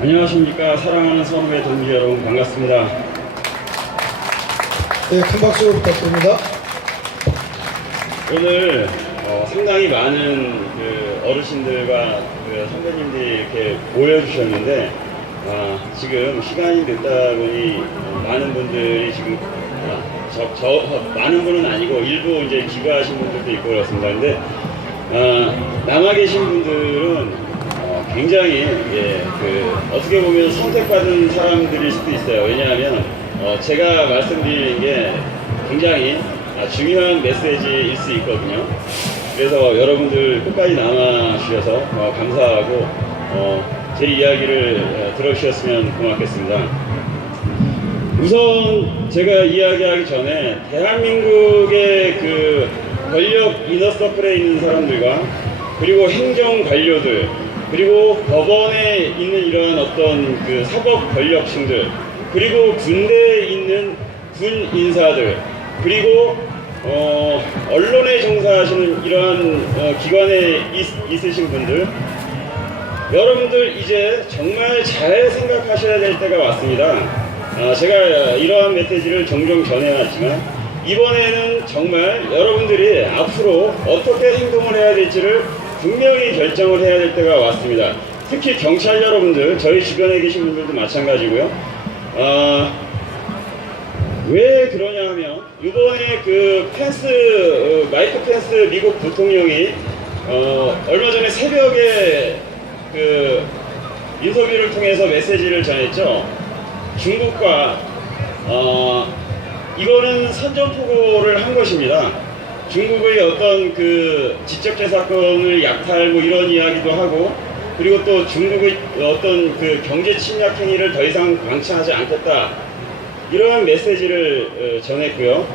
안녕하십니까. 사랑하는 선후배 동지 여러분, 반갑습니다. 네, 큰 박수 부탁드립니다. 오늘 상당히 많은 어르신들과 선배님들이 이렇게 모여주셨는데, 지금 시간이 늦다 보니 많은 분들이 지금 많은 분은 아니고 일부 이제 귀가하신 분들도 있고 그렇습니다. 근데 남아 계신 분들은 굉장히 어떻게 보면 선택받은 사람들일 수도 있어요. 왜냐하면 제가 말씀드리는 게 굉장히 중요한 메시지일 수 있거든요. 그래서 여러분들 끝까지 남아주셔서 감사하고 제 이야기를 들어주셨으면 고맙겠습니다. 우선 제가 이야기하기 전에 대한민국의 그 권력 이너서클에 있는 사람들과 그리고 행정 관료들 그리고 법원에 있는 이러한 어떤 그 사법 권력층들 그리고 군대에 있는 군 인사들 그리고 언론에 종사하시는 이러한 기관에 있으신 분들 여러분들 이제 정말 잘 생각하셔야 될 때가 왔습니다. 제가 이러한 메시지를 종종 전해왔지만 이번에는 정말 여러분들이 앞으로 어떻게 행동을 해야 될지를 분명히 결정을 해야 될 때가 왔습니다. 특히 경찰 여러분들, 저희 주변에 계신 분들도 마찬가지고요. 왜 그러냐 하면 이번에 그 마이크 펜스 미국 부통령이 얼마 전에 새벽에 그 인터뷰를 통해서 메시지를 전했죠. 중국과 이거는 선전포고를 한 것입니다. 중국의 어떤 그 지적재산권을 약탈 뭐 이런 이야기도 하고 그리고 또 중국의 어떤 그 경제 침략 행위를 더 이상 방치하지 않겠다 이러한 메시지를 전했고요.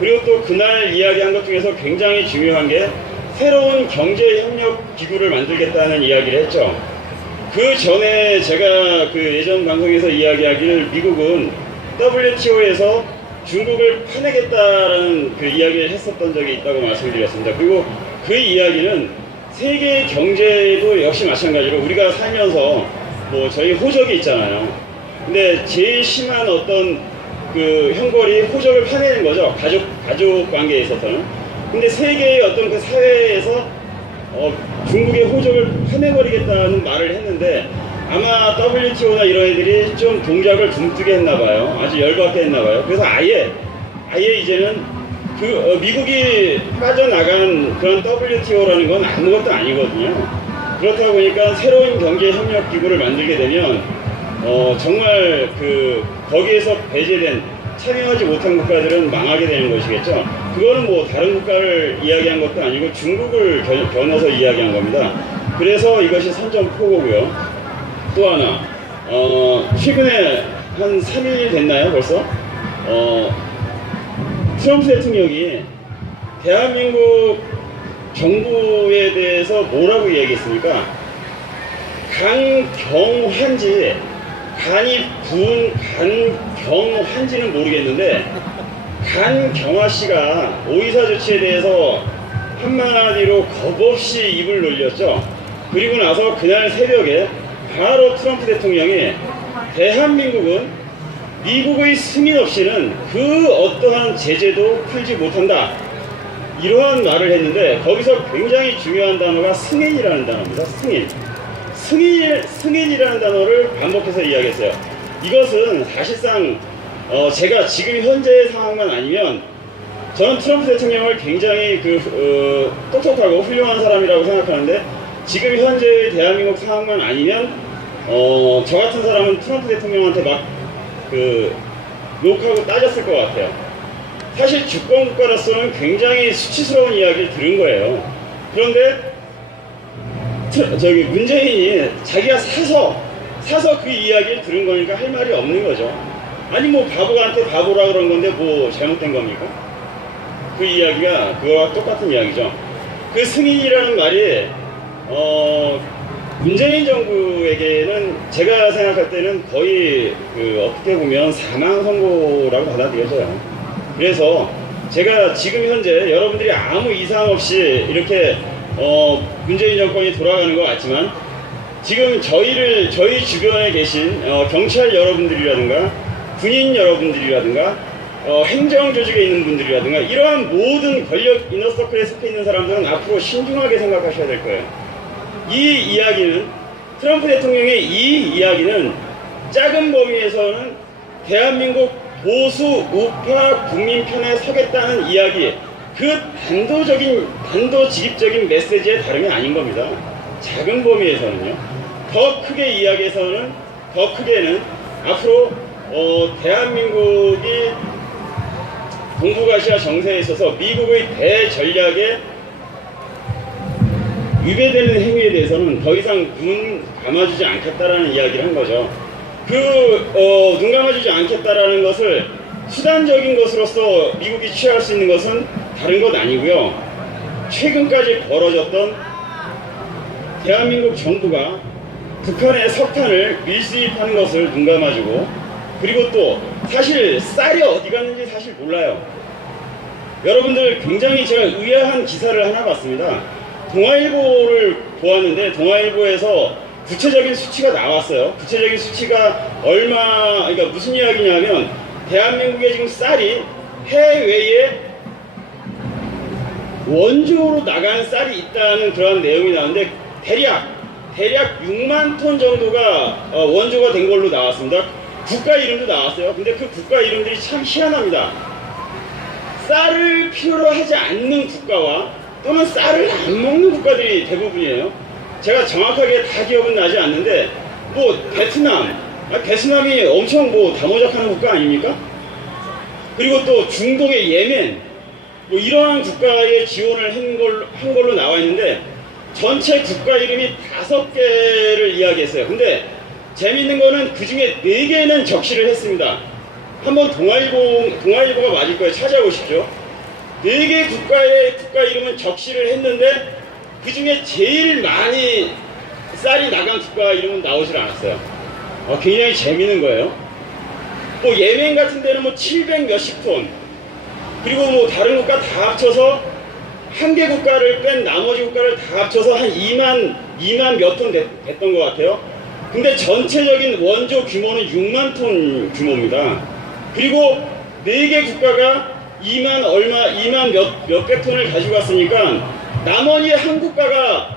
그리고 또 그날 이야기한 것 중에서 굉장히 중요한 게 새로운 경제협력 기구를 만들겠다는 이야기를 했죠. 그 전에 제가 그 예전 방송에서 이야기하기를 미국은 WTO에서 중국을 파내겠다라는 그 이야기를 했었던 적이 있다고 말씀드렸습니다. 그리고 그 이야기는 세계 경제도 역시 마찬가지로 우리가 살면서 뭐 저희 호적이 있잖아요. 근데 제일 심한 어떤 그 형벌이 호적을 파내는 거죠. 가족 관계에 있어서는. 근데 세계의 어떤 그 사회에서 중국의 호적을 파내버리겠다는 말을 했는데 아마 WTO나 이런 애들이 좀 동작을 굼뜨게 했나봐요. 아주 열받게 했나봐요. 그래서 아예 이제는 미국이 빠져나간 그런 WTO라는 건 아무것도 아니거든요. 그렇다 보니까 새로운 경제협력기구를 만들게 되면 정말 거기에서 배제된 참여하지 못한 국가들은 망하게 되는 것이겠죠. 그거는 뭐 다른 국가를 이야기한 것도 아니고 중국을 겨눠서 이야기한 겁니다. 그래서 이것이 선전포고고요. 또 하나 최근에 한 3일 됐나요 벌써? 트럼프 대통령이 대한민국 정부에 대해서 뭐라고 이야기했습니까? 강경환지 간이 부은 간경환지는 모르겠는데 간경화 씨가 오이사 조치에 대해서 한마디로 겁없이 입을 놀렸죠. 그리고 나서 그날 새벽에 바로 트럼프 대통령이 대한민국은 미국의 승인 없이는 그 어떠한 제재도 풀지 못한다 이러한 말을 했는데 거기서 굉장히 중요한 단어가 승인이라는 단어입니다. 승인이라는 단어를 반복해서 이야기했어요. 이것은 사실상 제가 지금 현재의 상황만 아니면 저는 트럼프 대통령을 굉장히 똑똑하고 훌륭한 사람이라고 생각하는데 지금 현재의 대한민국 상황만 아니면 저 같은 사람은 트럼프 대통령한테 막 욕하고 따졌을 것 같아요. 사실 주권국가로서는 굉장히 수치스러운 이야기를 들은 거예요. 그런데 문재인이 자기가 사서 그 이야기를 들은 거니까 할 말이 없는 거죠. 아니 뭐 바보한테 바보라 그런 건데 뭐 잘못된 겁니까? 그 이야기가 그거와 똑같은 이야기죠. 그 승인이라는 말이 문재인 정부에게는 제가 생각할 때는 거의 어떻게 보면 사망 선고라고 받아들여져요. 그래서 제가 지금 현재 여러분들이 아무 이상 없이 이렇게 문재인 정권이 돌아가는 것 같지만 지금 저희 주변에 계신 경찰 여러분들이라든가 군인 여러분들이라든가 행정 조직에 있는 분들이라든가 이러한 모든 권력 이너서클에 속해 있는 사람들은 앞으로 신중하게 생각하셔야 될 거예요. 이 이야기는 트럼프 대통령의 이 이야기는 작은 범위에서는 대한민국 보수 우파 국민 편에 서겠다는 이야기, 그 단도직입적인 메시지의 다름이 아닌 겁니다. 작은 범위에서는요. 더 크게 이야기해서는 더 크게는 앞으로 대한민국이 동북아시아 정세에 있어서 미국의 대전략에 위배되는 행위에 대해서는 더 이상 눈 감아주지 않겠다라는 이야기를 한 거죠. 눈 감아주지 않겠다라는 것을 수단적인 것으로서 미국이 취할 수 있는 것은 다른 것 아니고요. 최근까지 벌어졌던 대한민국 정부가 북한의 석탄을 밀수입하는 것을 눈 감아주고, 그리고 또 사실 쌀이 어디 갔는지 사실 몰라요. 여러분들 굉장히 제가 의아한 기사를 하나 봤습니다. 동아일보를 보았는데 동아일보에서 구체적인 수치가 나왔어요. 구체적인 수치가 그러니까 무슨 이야기냐면 대한민국에 지금 쌀이 해외에 원조로 나가는 쌀이 있다는 그런 내용이 나오는데 대략 6만 톤 정도가 원조가 된 걸로 나왔습니다. 국가 이름도 나왔어요. 근데 그 국가 이름들이 참 희한합니다. 쌀을 필요로 하지 않는 국가와 또는 쌀을 안 먹는 국가들이 대부분이에요. 제가 정확하게 다 기억은 나지 않는데 베트남이 엄청 다모작하는 국가 아닙니까? 그리고 또 중동의 예멘 이러한 국가에 지원을 한 걸로 나와 있는데 전체 국가 이름이 5개를 이야기했어요. 근데 재미있는 거는 그 중에 4개는 적시를 했습니다. 한번 동아일보가 맞을 거예요. 찾아보십시오. 4개 국가의 국가 이름은 적시를 했는데 그 중에 제일 많이 쌀이 나간 국가 이름은 나오질 않았어요. 굉장히 재미있는 거예요. 예멘 같은 데는 700 몇십 톤, 그리고 다른 국가 다 합쳐서 한 개 국가를 뺀 나머지 국가를 다 합쳐서 한 2만 몇 톤 됐던 것 같아요. 근데 전체적인 원조 규모는 6만 톤 규모입니다. 그리고 4개 국가가 2만 몇백 톤을 가지고 갔으니까 나머지 한 국가가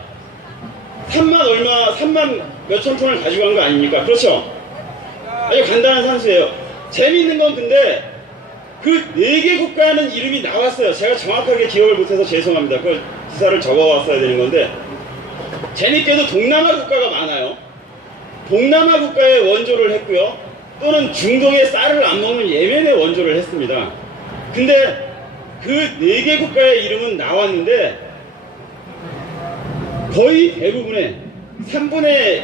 3만 몇천 톤을 가지고 간 거 아닙니까? 그렇죠? 아주 간단한 산수예요. 재미있는 건 근데 그 4개 국가는 이름이 나왔어요. 제가 정확하게 기억을 못해서 죄송합니다. 그 기사를 적어왔어야 되는 건데 재밌게도 동남아 국가가 많아요. 동남아 국가에 원조를 했고요. 또는 중동의 쌀을 안 먹는 예멘에 원조를 했습니다. 근데 그 4개 국가의 이름은 나왔는데 거의 대부분의 3분의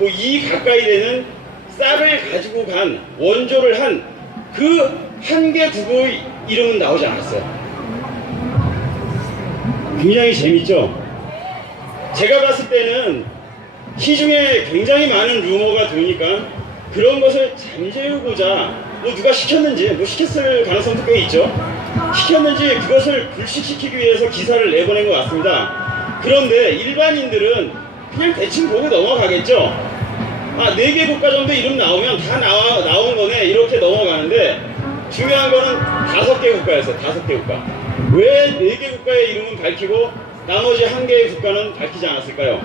2 가까이 되는 쌀을 가지고 간 원조를 한 그 한 개 국의 이름은 나오지 않았어요. 굉장히 재밌죠? 제가 봤을 때는 시중에 굉장히 많은 루머가 도니까 그런 것을 잠재우고자 누가 시켰는지 시켰을 가능성도 꽤 있죠. 시켰는지 그것을 불식시키기 위해서 기사를 내보낸 것 같습니다. 그런데 일반인들은 그냥 대충 보고 넘어가겠죠. 4개 국가 정도 이름 나오면 다 나온 거네 이렇게 넘어가는데 중요한 거는 5개 국가였어요. 5개 국가. 왜 4개 국가의 이름은 밝히고 나머지 1개의 국가는 밝히지 않았을까요?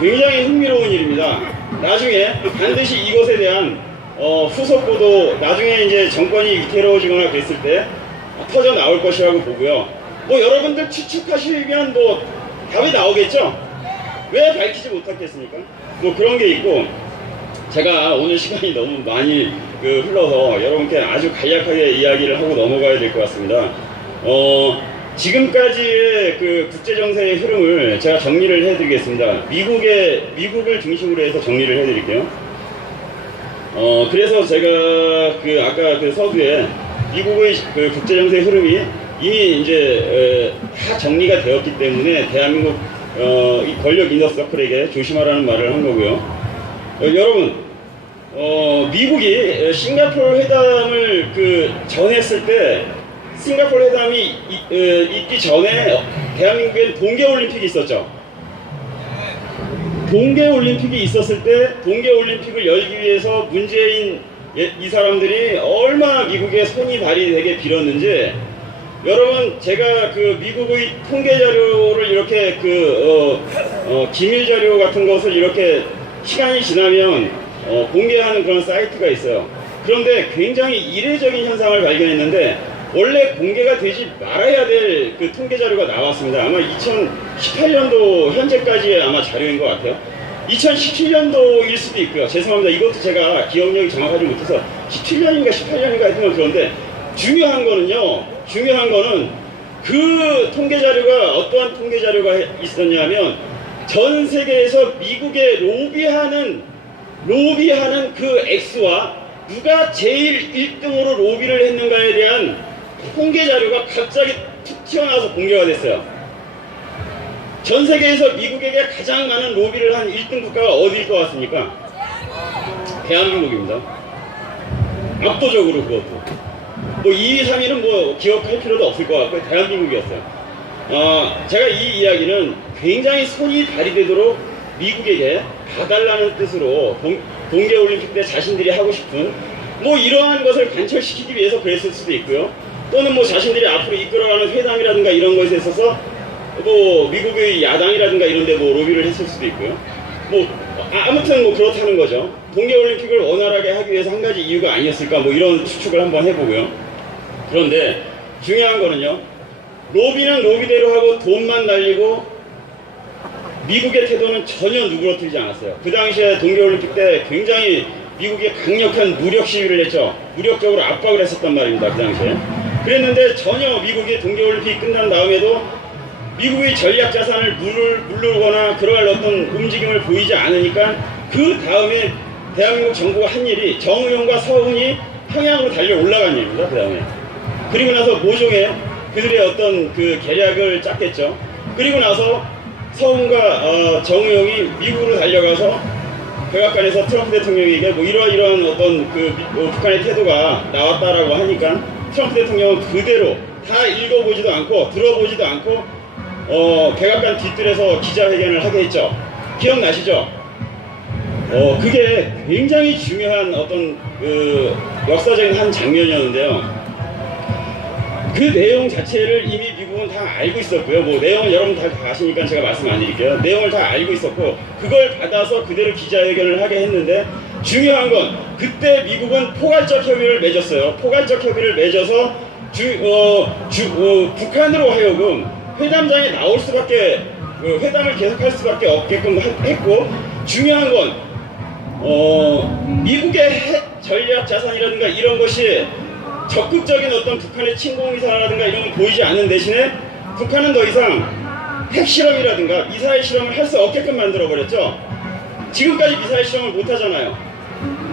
굉장히 흥미로운 일입니다. 나중에 반드시 이것에 대한 후속 보도, 나중에 이제 정권이 위태로워지거나 그랬을 때 터져 나올 것이라고 보고요. 여러분들 추측하시면 답이 나오겠죠? 왜 밝히지 못했겠습니까? 그런 게 있고, 제가 오늘 시간이 너무 많이 흘러서 여러분께 아주 간략하게 이야기를 하고 넘어가야 될 것 같습니다. 지금까지의 국제정세의 흐름을 제가 정리를 해드리겠습니다. 미국을 중심으로 해서 정리를 해드릴게요. 그래서 제가 아까 서두에 미국의 국제정세 흐름이 이미 이제 다 정리가 되었기 때문에 대한민국 이 권력 이너서클에게 조심하라는 말을 한 거고요. 여러분, 미국이 싱가포르 회담을 전했을 때, 싱가포르 회담이 있기 전에 대한민국엔 동계올림픽이 있었죠. 동계올림픽이 있었을 때 동계올림픽을 열기 위해서 문재인 이 사람들이 얼마나 미국에 손이 발휘되게 빌었는지, 여러분, 제가 미국의 통계 자료를 이렇게 기밀 자료 같은 것을 이렇게 시간이 지나면 공개하는 그런 사이트가 있어요. 그런데 굉장히 이례적인 현상을 발견했는데, 원래 공개가 되지 말아야 될 통계 자료가 나왔습니다. 아마 2018년도 현재까지의 아마 자료인 것 같아요. 2017년도일 수도 있고요. 죄송합니다. 이것도 제가 기억력이 정확하지 못해서 17년인가 18년인가 하여튼 그런데, 중요한 거는 그 통계 자료가 어떠한 통계 자료가 있었냐면, 전 세계에서 미국에 로비하는 그 액수와 누가 제일 1등으로 로비를 했는가에 대한 통계 자료가 갑자기 툭 튀어나와서 공개가 됐어요. 전 세계에서 미국에게 가장 많은 로비를 한 1등 국가가 어디일 것 같습니까? 대한민국입니다. 압도적으로 그것도. 2위, 3위는 기억할 필요도 없을 것 같고요. 대한민국이었어요. 제가 이 이야기는 굉장히 손이 발휘되도록 미국에게 봐달라는 뜻으로 동계올림픽 때 자신들이 하고 싶은 이러한 것을 관철시키기 위해서 그랬을 수도 있고요. 또는 자신들이 앞으로 이끌어가는 회담이라든가 이런 것에 있어서 미국의 야당이라든가 이런 데 로비를 했을 수도 있고요. 아무튼 그렇다는 거죠. 동계올림픽을 원활하게 하기 위해서 한 가지 이유가 아니었을까 이런 추측을 한번 해보고요. 그런데 중요한 거는요, 로비는 로비대로 하고 돈만 날리고 미국의 태도는 전혀 누그러뜨리지 않았어요. 그 당시에 동계올림픽 때 굉장히 미국이 강력한 무력 시위를 했죠. 무력적으로 압박을 했었단 말입니다. 그 당시에. 그랬는데 전혀 미국이 동계올림픽이 끝난 다음에도 미국의 전략 자산을 물르거나 그러할 어떤 움직임을 보이지 않으니까, 그 다음에 대한민국 정부가 한 일이 정의용과 서훈이 평양으로 달려 올라간 일입니다. 그 다음에. 그리고 나서 모종에 그들의 어떤 계략을 짰겠죠. 그리고 나서 서훈과 정의용이 미국으로 달려가서 백악관에서 트럼프 대통령에게 이러한 어떤 북한의 태도가 나왔다라고 하니까, 트럼프 대통령은 그대로 다 읽어보지도 않고 들어보지도 않고 백악관 뒤뜰에서 기자회견을 하게 했죠. 기억나시죠? 그게 굉장히 중요한 어떤 역사적인 한 장면이었는데요. 그 내용 자체를 이미 미국은 다 알고 있었고요. 내용은 여러분 다 아시니까 제가 말씀 안 드릴게요. 내용을 다 알고 있었고, 그걸 받아서 그대로 기자회견을 하게 했는데, 중요한 건 그때 미국은 포괄적 협의를 맺었어요. 포괄적 협의를 맺어서 북한으로 하여금 회담장에 나올 수밖에, 회담을 계속할 수밖에 없게끔 했고, 중요한 건 미국의 핵 전략 자산이라든가 이런 것이 적극적인 어떤 북한의 침공미사라든가 이런 건 보이지 않는 대신에, 북한은 더 이상 핵실험이라든가 미사일 실험을 할 수 없게끔 만들어버렸죠. 지금까지 미사일 실험을 못하잖아요.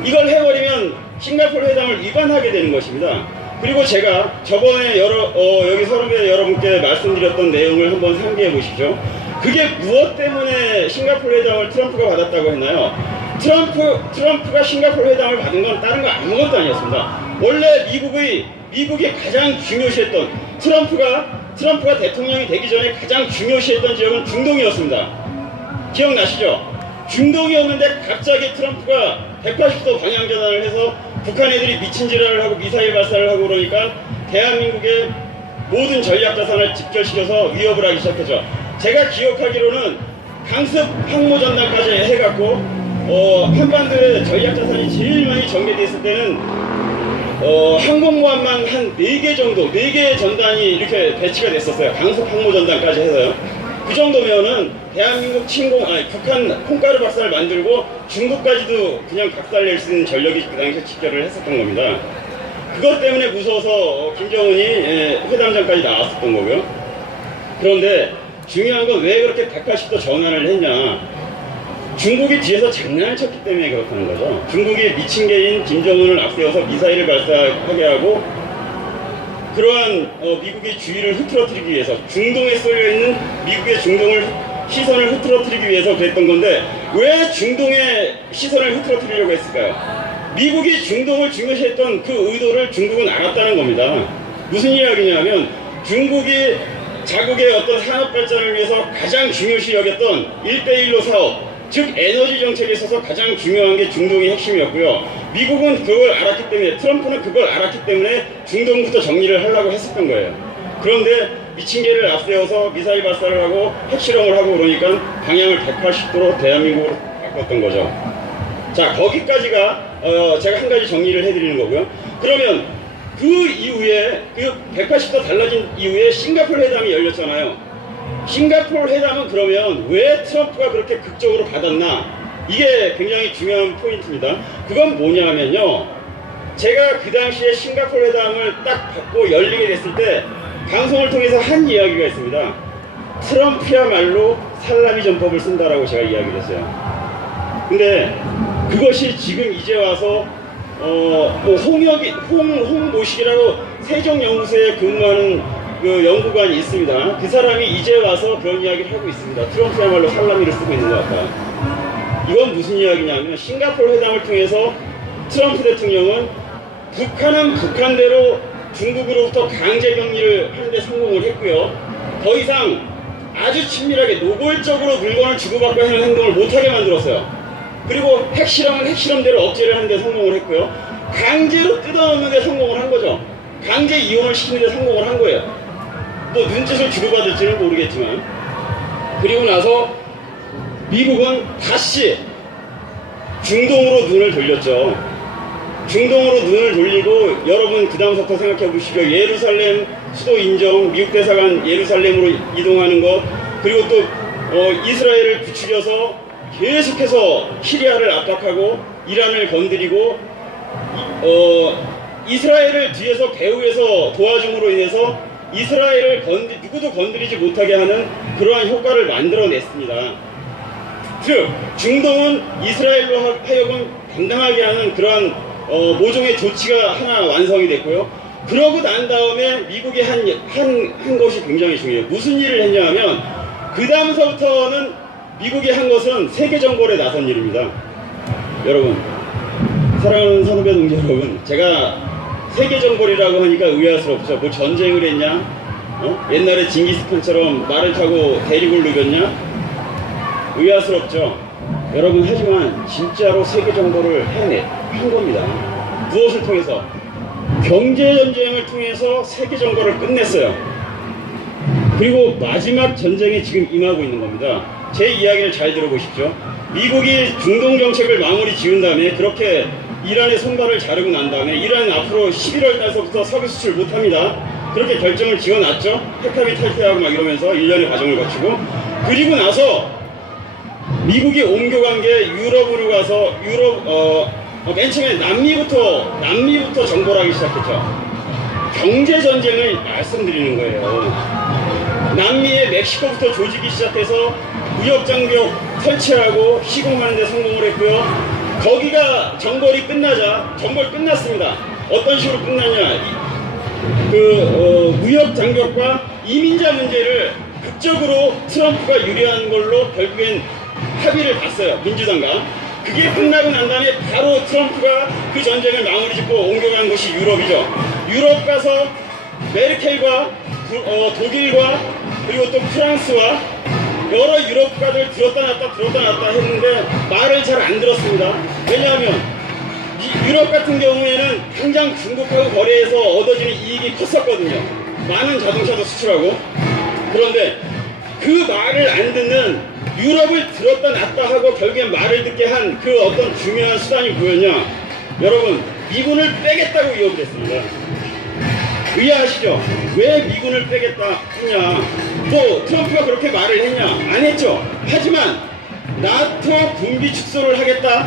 이걸 해버리면 싱가포르 회담을 위반하게 되는 것입니다. 그리고 제가 저번에 여기 서른배 여러분께 말씀드렸던 내용을 한번 상기해 보십시오. 그게 무엇 때문에 싱가포르 회담을 트럼프가 받았다고 했나요? 트럼프가 싱가포르 회담을 받은 건 다른 거 아무것도 아니었습니다. 원래 미국이 가장 중요시했던, 트럼프가 대통령이 되기 전에 가장 중요시했던 지역은 중동이었습니다. 기억나시죠? 중동이었는데 갑자기 트럼프가 180도 방향 전환을 해서 북한 애들이 미친 지랄을 하고 미사일 발사를 하고 그러니까 대한민국의 모든 전략 자산을 집결시켜서 위협을 하기 시작했죠. 제가 기억하기로는 강습 항모전단까지 해갖고 한반도에 전략 자산이 제일 많이 전개돼 있을 때는 항공모함만 한 4개 정도, 4개의 전단이 이렇게 배치가 됐었어요. 강습 항모전단까지 해서요. 그 정도면은 대한민국 북한 콩가루 박사를 만들고 중국까지도 그냥 박살낼 수 있는 전력이 그 당시에 집결을 했었던 겁니다. 그것 때문에 무서워서 김정은이 회담장까지 나왔었던 거고요. 그런데 중요한 건 왜 그렇게 180도 전환을 했냐. 중국이 뒤에서 장난을 쳤기 때문에 그렇다는 거죠. 중국이 미친 개인 김정은을 앞세워서 미사일을 발사하게 하고, 그러한 미국의 주의를 흐트러뜨리기 위해서 중동에 쏠려있는 미국의 시선을 흐트러뜨리기 위해서 그랬던 건데 왜 중동의 시선을 흐트러뜨리려고 했을까요? 미국이 중동을 중요시했던 그 의도를 중국은 알았다는 겁니다. 무슨 이야기냐면 중국이 자국의 어떤 산업 발전을 위해서 가장 중요시 여겼던 1대1로 사업, 즉 에너지 정책에 있어서 가장 중요한 게 중동의 핵심이었고요. 미국은 그걸 알았기 때문에, 트럼프는 그걸 알았기 때문에 중동부터 정리를 하려고 했었던 거예요. 그런데 미친 개를 앞세워서 미사일 발사를 하고 핵실험을 하고 그러니까 방향을 180도로 대한민국으로 바꿨던 거죠. 자, 거기까지가 제가 한 가지 정리를 해드리는 거고요. 그러면 그 이후에 그 180도 달라진 이후에 싱가포르 회담이 열렸잖아요. 싱가포르 회담은 그러면 왜 트럼프가 그렇게 극적으로 받았나? 이게 굉장히 중요한 포인트입니다. 그건 뭐냐면요. 제가 그 당시에 싱가포르 회담을 딱 받고 열리게 됐을 때 방송을 통해서 한 이야기가 있습니다. 트럼프야말로 살라미 전법을 쓴다라고 제가 이야기를 했어요. 근데 그것이 지금 이제 와서 뭐 홍모식이라고 세종연구소에 근무하는 그 연구관이 있습니다. 그 사람이 이제 와서 그런 이야기를 하고 있습니다. 트럼프야말로 살라미를 쓰고 있는 것 같다. 이건 무슨 이야기냐면 싱가포르 회담을 통해서 트럼프 대통령은 북한은 북한대로 중국으로부터 강제 격리를 하는데 성공을 했고요. 더 이상 아주 친밀하게 노골적으로 물건을 주고받고 하는 행동을 못하게 만들었어요. 그리고 핵실험은 핵실험대로 억제를 하는 데 성공을 했고요. 강제로 뜯어놓는 데 성공을 한 거죠. 강제 이용을 시키는 데 성공을 한 거예요. 뭐 눈짓을 주고받을지는 모르겠지만. 그리고 나서 미국은 다시 중동으로 눈을 돌렸죠. 중동으로 눈을 돌리고 여러분 그 다음부터 생각해 보시죠. 예루살렘 수도 인정, 미국 대사관 예루살렘으로 이동하는 것, 그리고 또 이스라엘을 부추겨서 계속해서 시리아를 압박하고 이란을 건드리고 이스라엘을 뒤에서 배후에서 도와줌으로 인해서 이스라엘을 누구도 건드리지 못하게 하는 그러한 효과를 만들어냈습니다. 즉 중동은 이스라엘로 하여금 당당하게 하는 그러한 모종의 조치가 하나 완성이 됐고요. 그러고 난 다음에 미국이 한 것이 굉장히 중요해요. 무슨 일을 했냐 하면 그 다음서부터는 미국이 한 것은 세계정벌에 나선 일입니다. 여러분, 사랑하는 선후배 동지 여러분, 제가 세계정벌이라고 하니까 의아스럽죠. 뭐 전쟁을 했냐? 옛날에 징기스칸처럼 말을 타고 대륙을 누볐냐? 의아스럽죠. 여러분, 하지만 진짜로 세계정벌을 한 겁니다. 무엇을 통해서? 경제전쟁을 통해서 세계정벌을 끝냈어요. 그리고 마지막 전쟁에 지금 임하고 있는 겁니다. 제 이야기를 잘 들어보십시오. 미국이 중동 정책을 마무리 지은 다음에 그렇게 이란의 손발을 자르고 난 다음에 이란은 앞으로 11월 달서부터 석유 수출 못합니다. 그렇게 결정을 지어놨죠. 핵합의 탈퇴하고 막 이러면서 1년의 과정을 거치고, 그리고 나서 미국이 옮겨간 게 유럽으로 가서 맨 처음에 남미부터 정벌 하기 시작했죠. 경제전쟁을 말씀드리는 거예요. 남미의 멕시코부터 조지기 시작해서 무역장벽 설치하고 시공하는 데 성공을 했고요. 거기가 정벌이 끝나자, 정벌 끝났습니다. 어떤 식으로 끝났냐. 무역장벽과 이민자 문제를 극적으로 트럼프가 유리한 걸로 결국엔 합의를 봤어요. 민주당과. 그게 끝나고 난 다음에 바로 트럼프가 그 전쟁을 마무리 짓고 옮겨간 곳이 유럽이죠. 유럽 가서 메르켈과 독일과 그리고 또 프랑스와 여러 유럽 국가들 들었다 놨다 했는데 말을 잘 안 들었습니다. 왜냐하면 유럽 같은 경우에는 당장 중국하고 거래해서 얻어지는 이익이 컸었거든요. 많은 자동차도 수출하고. 그런데 그 말을 안 듣는 유럽을 들었다 놨다 하고 결국엔 말을 듣게 한 그 어떤 중요한 수단이 뭐였냐? 여러분, 미군을 빼겠다고 위협을 했습니다. 의아하시죠? 왜 미군을 빼겠다 했냐? 또 트럼프가 그렇게 말을 했냐? 안 했죠. 하지만 나토 군비 축소를 하겠다.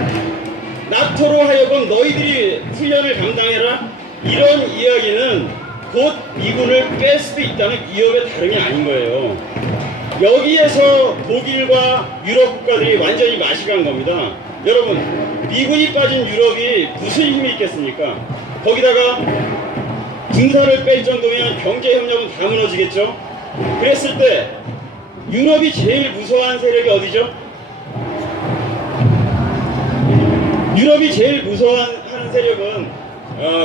나토로 하여금 너희들이 훈련을 감당해라. 이런 이야기는 곧 미군을 뺄 수도 있다는 위협의 다름이 아닌 거예요. 여기에서 독일과 유럽 국가들이 완전히 맛이 간 겁니다. 여러분, 미군이 빠진 유럽이 무슨 힘이 있겠습니까? 거기다가 군사를 뺄 정도면 경제협력은 다 무너지겠죠? 그랬을 때 유럽이 제일 무서워하는 세력이 어디죠? 유럽이 제일 무서워하는 세력은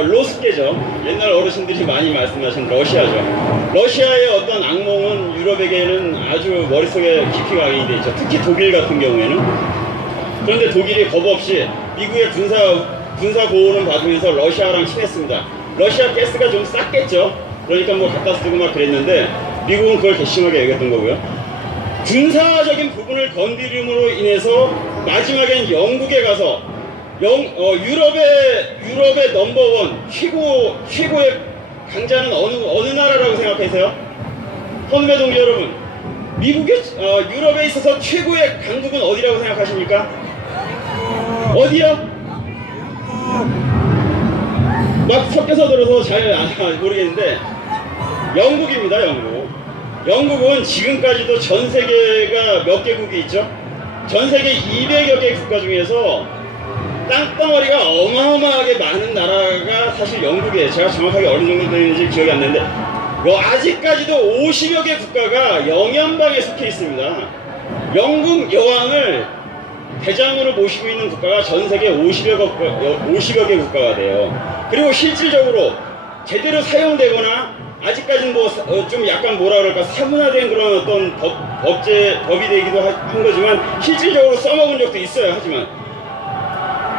로스께죠. 옛날 어르신들이 많이 말씀하신 러시아죠. 러시아의 어떤 악몽은 유럽에게는 아주 머릿속에 깊이 각인이 돼 있죠. 특히 독일 같은 경우에는. 그런데 독일이 겁없이 미국의 군사 보호는 받으면서 러시아랑 친했습니다. 러시아 가스가 좀 쌌겠죠. 그러니까 뭐 갖다 쓰고 막 그랬는데 미국은 그걸 괘씸하게 여겼던 거고요. 군사적인 부분을 건드림으로 인해서 마지막엔 영국에 가서 유럽의 넘버원 최고의 강자는 어느 나라라고 생각하세요? 선배 동지 여러분, 유럽에 있어서 최고의 강국은 어디라고 생각하십니까? 어디요? 막 섞여서 들어서 잘 모르겠는데 영국입니다. 영국은 지금까지도 전 세계가 몇 개국이 있죠? 전 세계 200여 개 국가 중에서 땅덩어리가 어마어마하게 많은 나라가 사실 영국이에요. 제가 정확하게 어느 정도 되는지 기억이 안 나는데 아직까지도 50여 개 국가가 영연방에 속해 있습니다. 영국 여왕을 대장으로 모시고 있는 국가가 전 세계 50여 개 국가가 돼요. 그리고 실질적으로 제대로 사용되거나 아직까지는 좀 약간 뭐라 그럴까 사문화된 그런 어떤 법이 되기도 한 거지만 실질적으로 써먹은 적도 있어요. 하지만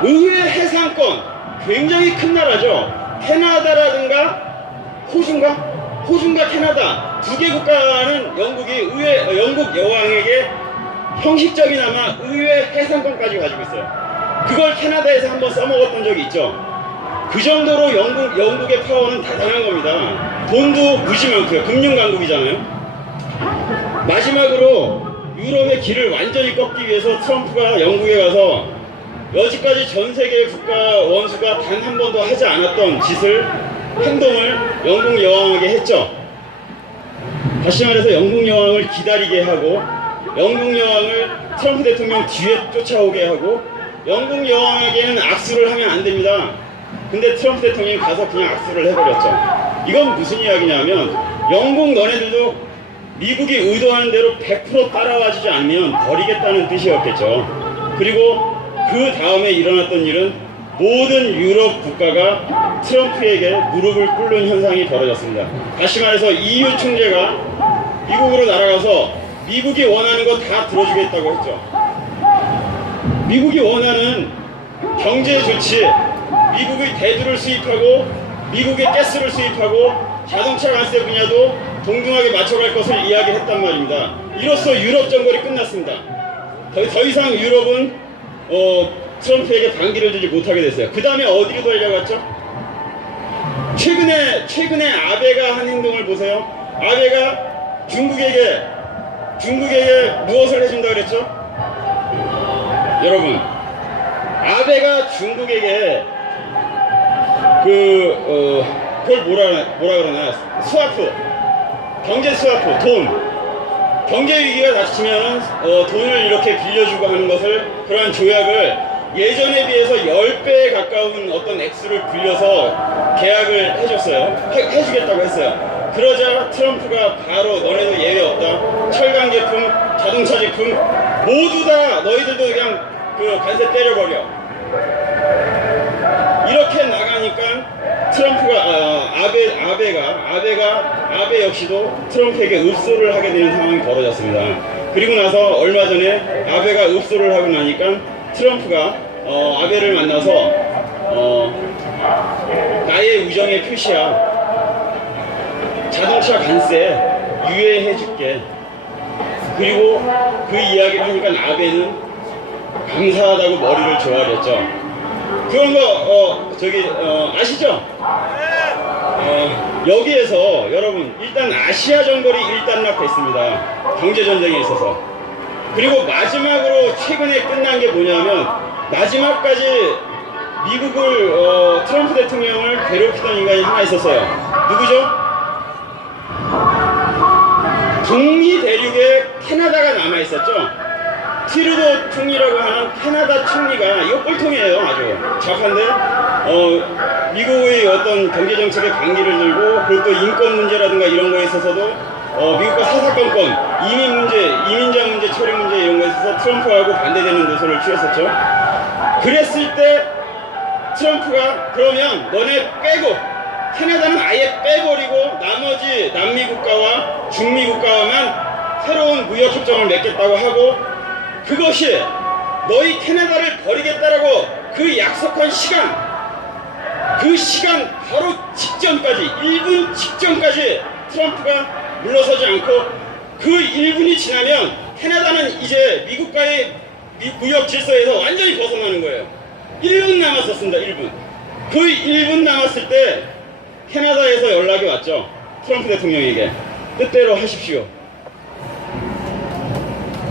의외 해상권 굉장히 큰 나라죠. 캐나다라든가 호주인가 캐나다 두 개 국가는 영국 여왕에게 형식적이나마 의외 해상권까지 가지고 있어요. 그걸 캐나다에서 한번 써먹었던 적이 있죠. 그 정도로 영국의 파워는 대단한 겁니다. 돈도 무지 많고요. 금융 강국이잖아요. 마지막으로 유럽의 길을 완전히 꺾기 위해서 트럼프가 영국에 가서 여지까지 전 세계의 국가 원수가 단 한 번도 하지 않았던 행동을 영국 여왕에게 했죠. 다시 말해서 영국 여왕을 기다리게 하고 영국 여왕을 트럼프 대통령 뒤에 쫓아오게 하고 영국 여왕에게는 악수를 하면 안 됩니다. 근데 트럼프 대통령이 가서 그냥 악수를 해버렸죠. 이건 무슨 이야기냐면 영국 너네들도 미국이 의도하는 대로 100% 따라와주지 않으면 버리겠다는 뜻이었겠죠. 그리고 그 다음에 일어났던 일은 모든 유럽 국가가 트럼프에게 무릎을 꿇는 현상이 벌어졌습니다. 다시 말해서 EU 총재가 미국으로 날아가서 미국이 원하는 거 다 들어주겠다고 했죠. 미국이 원하는 경제 조치, 미국의 대두를 수입하고 미국의 가스를 수입하고 자동차 관세 분야도 동등하게 맞춰갈 것을 이야기했단 말입니다. 이로써 유럽 정벌이 끝났습니다. 더 이상 유럽은 트럼프에게 반기를 주지 못하게 됐어요. 그 다음에 어디로 달려갔죠? 최근에 아베가 한 행동을 보세요. 아베가 중국에게 무엇을 해준다 그랬죠? 여러분, 아베가 중국에게 그걸 뭐라 그러나 스와프, 경제 스와프, 경제 위기가 닥치면 돈을 이렇게 빌려주고 하는 것을 그러한 조약을 예전에 비해서 10배에 가까운 어떤 액수를 빌려서 계약을 해줬어요. 해주겠다고 했어요. 그러자 트럼프가 바로 너네도 예외 없다. 철강 제품, 자동차 제품 모두 다 너희들도 그냥 그 관세 때려버려. 이렇게 나가니까 트럼프가 아베가 역시도 트럼프에게 읍소를 하게 되는 상황이 벌어졌습니다. 그리고 나서 얼마 전에 아베가 읍소를 하고 나니까 트럼프가 아베를 만나서 나의 우정의 표시야. 자동차 관세 유예해줄게. 그리고 그 이야기를 하니까 아베는 감사하다고 머리를 조아렸죠. 그런 거 아시죠? 여기에서 여러분 일단 아시아 정벌이 일단락됐습니다. 경제전쟁에 있어서. 그리고 마지막으로 최근에 끝난 게 뭐냐면 마지막까지 미국을 트럼프 대통령을 괴롭히던 인간이 하나 있었어요. 누구죠? 북미 대륙에 캐나다가 남아있었죠. 트루도 총리라고 하는 캐나다 총리가, 이거 꼴통이에요. 아주 정확한데 미국의 어떤 경제정책에 반기를 들고, 그리고 또 인권 문제라든가 이런 거에 있어서도 미국과 사사건건, 이민 문제, 이민자 문제, 처리 문제 이런 거에 있어서 트럼프하고 반대되는 노선을 취했었죠. 그랬을 때 트럼프가 그러면 너네 빼고 캐나다는 아예 빼버리고 나머지 남미 국가와 중미 국가와만 새로운 무역 협정을 맺겠다고 하고 그것이 너희 캐나다를 버리겠다라고 그 약속한 시간 그 시간 바로 직전까지 1분 직전까지 트럼프가 물러서지 않고 그 1분이 지나면 캐나다는 이제 미국과의 무역 질서에서 완전히 벗어나는 거예요. 1분 남았었습니다. 1분. 그 1분 남았을 때 캐나다에서 연락이 왔죠. 트럼프 대통령에게 뜻대로 하십시오.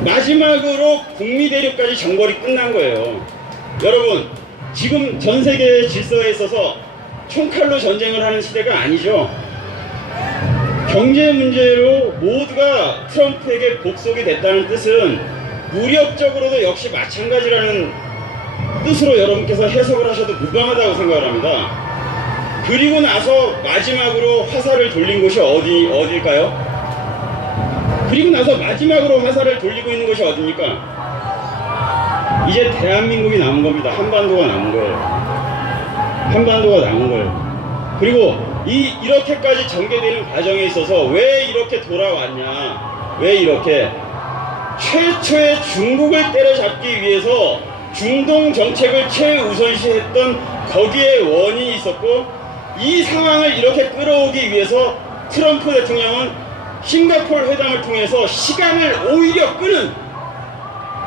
마지막으로 북미 대륙까지 정벌이 끝난 거예요. 여러분 지금 전 세계의 질서에 있어서 총칼로 전쟁을 하는 시대가 아니죠. 경제 문제로 모두가 트럼프에게 복속이 됐다는 뜻은 무력적으로도 역시 마찬가지라는 뜻으로 여러분께서 해석을 하셔도 무방하다고 생각을 합니다. 그리고 나서 마지막으로 화살을 돌린 곳이 어딜까요? 그리고 나서 마지막으로 화살을 돌리고 있는 것이 어디입니까? 이제 대한민국이 남은 겁니다. 한반도가 남은 거예요. 한반도가 남은 거예요. 그리고 이렇게까지 전개되는 과정에 있어서 왜 이렇게 돌아왔냐? 왜 이렇게? 최초의 중국을 때려잡기 위해서 중동 정책을 최우선시했던 거기에 원인이 있었고 이 상황을 이렇게 끌어오기 위해서 트럼프 대통령은 싱가포르 회담을 통해서 시간을 오히려 끄는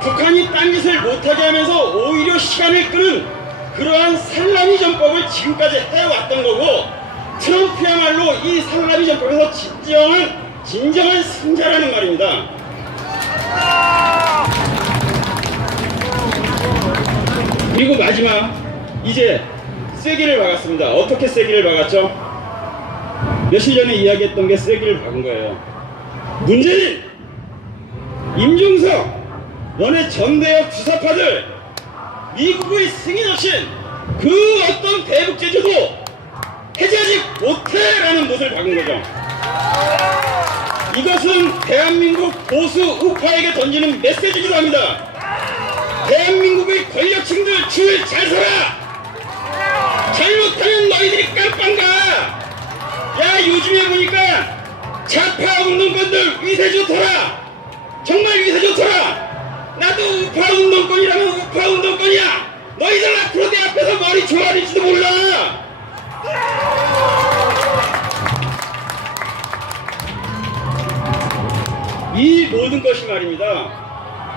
북한이 딴짓을 못하게 하면서 오히려 시간을 끄는 그러한 살라미 전법을 지금까지 해왔던 거고 트럼프야말로 이 살라미 전법에서 진정한 승자라는 말입니다. 그리고 마지막 이제 쐐기를 박았습니다. 어떻게 쐐기를 박았죠? 며칠 전에 이야기했던 게 쐐기를 박은 거예요. 문재인, 임종석, 너네 전대협 주사파들 미국의 승인없인 그 어떤 대북 제재도 해제하지 못해라는 못을 박은 거죠. 이것은 대한민국 보수 우파에게 던지는 메시지이기도 합니다. 대한민국의 권력층들 줄 잘 서라. 잘못하면 너희들이 깜빵가. 야 요즘에 보니까 좌파 운동권들 위세 좋더라. 정말 위세 좋더라. 나도 우파 운동권이라면 우파 운동권이야. 너희들 앞으로 내 앞에서 머리 조아릴지도 몰라. 이 모든 것이 말입니다.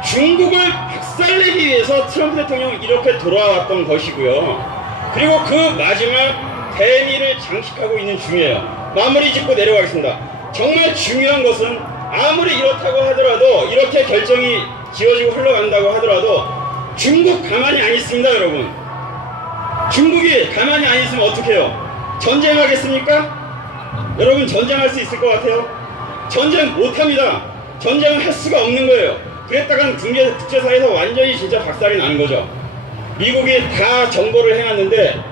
중국을 박살내기 위해서 트럼프 대통령이 이렇게 돌아왔던 것이고요. 그리고 그 마지막 대미를 장식하고 있는 중이에요. 마무리 짓고 내려가겠습니다. 정말 중요한 것은 아무리 이렇다고 하더라도 이렇게 결정이 지어지고 흘러간다고 하더라도 중국 가만히 안 있습니다. 여러분 중국이 가만히 안 있으면 어떻게 해요? 전쟁하겠습니까? 여러분 전쟁할 수 있을 것 같아요? 전쟁 못합니다. 전쟁을 할 수가 없는 거예요. 그랬다간 국제사회에서 완전히 진짜 박살이 나는 거죠. 미국이 다 정보를 해놨는데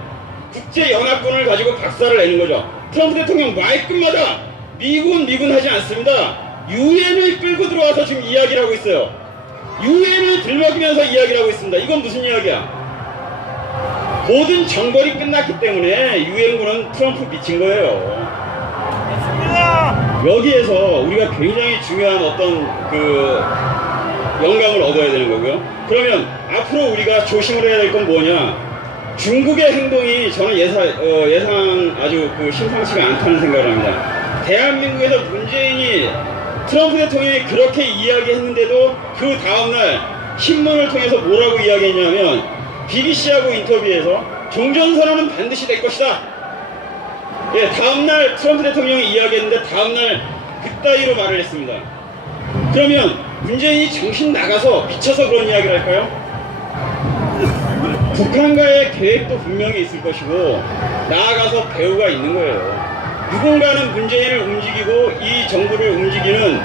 국제연합군을 가지고 박살을 내는 거죠. 트럼프 대통령 말끝마다 미군 하지 않습니다. 유엔을 끌고 들어와서 지금 이야기를 하고 있어요. 유엔을 들먹이면서 이야기를 하고 있습니다. 이건 무슨 이야기야? 모든 정벌이 끝났기 때문에 유엔군은 트럼프 미친 거예요. 여기에서 우리가 굉장히 중요한 어떤 그 영감을 얻어야 되는 거고요. 그러면 앞으로 우리가 조심을 해야 될 건 뭐냐? 중국의 행동이 저는 예상 아주 심상치가 않다는 생각을 합니다. 대한민국에서 문재인이 트럼프 대통령이 그렇게 이야기했는데도 그 다음날 신문을 통해서 뭐라고 이야기했냐면 BBC하고 인터뷰에서 종전선언은 반드시 될 것이다. 예, 다음날 트럼프 대통령이 이야기했는데 다음날 그따위로 말을 했습니다. 그러면 문재인이 정신 나가서 미쳐서 그런 이야기를 할까요? 북한과의 계획도 분명히 있을 것이고 나아가서 배후가 있는 거예요. 누군가는 문재인을 움직이고 이 정부를 움직이는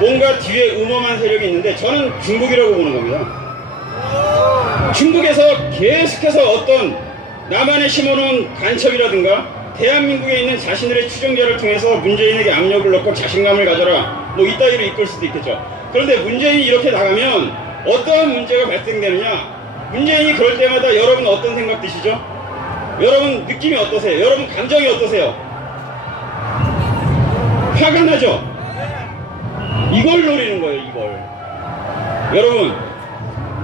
뭔가 뒤에 음험한 세력이 있는데 저는 중국이라고 보는 겁니다. 중국에서 계속해서 어떤 남한에 심어놓은 간첩이라든가 대한민국에 있는 자신들의 추종자를 통해서 문재인에게 압력을 넣고 자신감을 가져라 뭐 이따위로 이끌 수도 있겠죠. 그런데 문재인이 이렇게 나가면 어떠한 문제가 발생되느냐. 문재인이 그럴 때마다 여러분 어떤 생각 드시죠? 여러분 느낌이 어떠세요? 여러분 감정이 어떠세요? 화가 나죠? 이걸 노리는 거예요, 이걸. 여러분,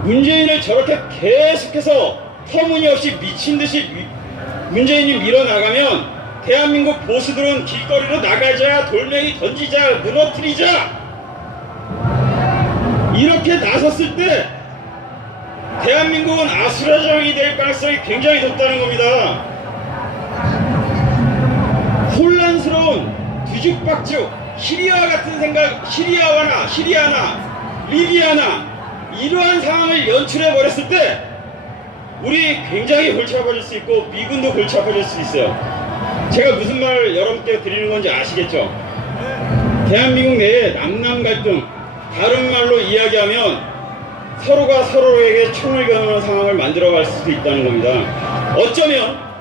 문재인을 저렇게 계속해서 터무니없이 미친 듯이 문재인이 밀어나가면 대한민국 보수들은 길거리로 나가자, 돌멩이 던지자, 무너뜨리자 이렇게 나섰을 때 대한민국은 아수라장이 될 가능성이 굉장히 높다는 겁니다. 혼란스러운 뒤죽박죽 시리아 같은 생각, 시리아나 리비아나 이러한 상황을 연출해 버렸을 때 우리 굉장히 골치 아파질 수 있고 미군도 골치 아파질 수 있어요. 제가 무슨 말을 여러분께 드리는 건지 아시겠죠? 대한민국 내에 남남 갈등, 다른 말로 이야기하면 서로가 서로에게 총을 겨누는 상황을 만들어갈 수도 있다는 겁니다.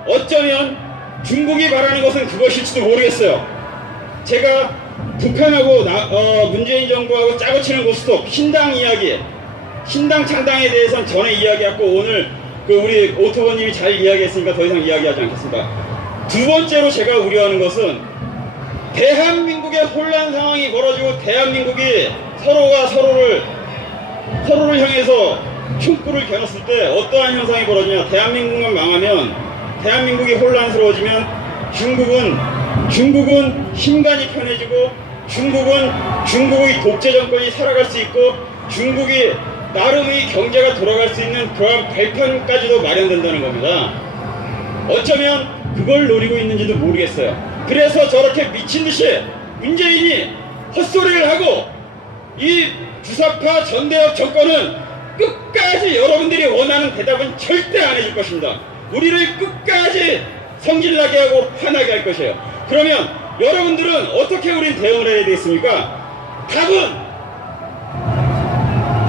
어쩌면 중국이 바라는 것은 그것일지도 모르겠어요. 제가 북한하고 문재인 정부하고 짜고 치는 고스톱 신당 이야기, 신당 창당에 대해서는 전에 이야기했고 오늘 우리 오토버님이 잘 이야기했으니까 더 이상 이야기하지 않겠습니다. 두 번째로 제가 우려하는 것은 대한민국의 혼란 상황이 벌어지고 대한민국이 서로가 서로를 향해서 흉불을 겨눴을 때 어떠한 현상이 벌어지냐. 대한민국만 망하면, 대한민국이 혼란스러워지면 중국은 힘간이 편해지고 중국의 독재 정권이 살아갈 수 있고 중국이 나름의 경제가 돌아갈 수 있는 그러한 발판까지도 마련된다는 겁니다. 어쩌면 그걸 노리고 있는지도 모르겠어요. 그래서 저렇게 미친듯이 문재인이 헛소리를 하고 이 주사파 전대협 정권은 끝까지 여러분들이 원하는 대답은 절대 안 해줄 것입니다. 우리를 끝까지 성질나게 하고 화나게 할 것이에요. 그러면 여러분들은 어떻게 우린 대응을 해야 되겠습니까? 답은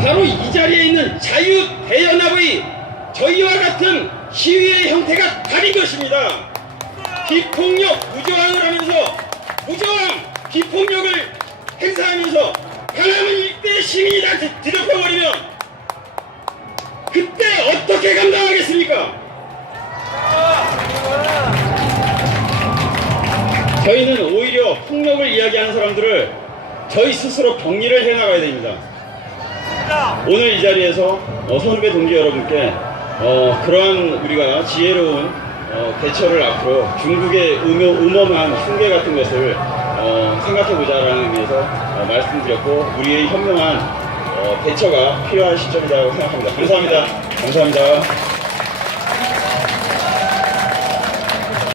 바로 이 자리에 있는 자유대연합의 저희와 같은 시위의 형태가 답인 것입니다. 비폭력 무저항을 하면서 비폭력을 행사하면서 하나는 일대 시민이 다 뒤덮여버리면 그때 어떻게 감당하겠습니까? 저희는 오히려 폭력을 이야기하는 사람들을 저희 스스로 격리를 해나가야 됩니다. 오늘 이 자리에서 선후배 동지 여러분께 그러한 우리가 지혜로운 대처를 앞으로 중국의 음험한 흉계 같은 것을 생각해보자라는 의미에서 말씀드렸고 우리의 현명한 대처가 필요한 시점이라고 생각합니다. 감사합니다.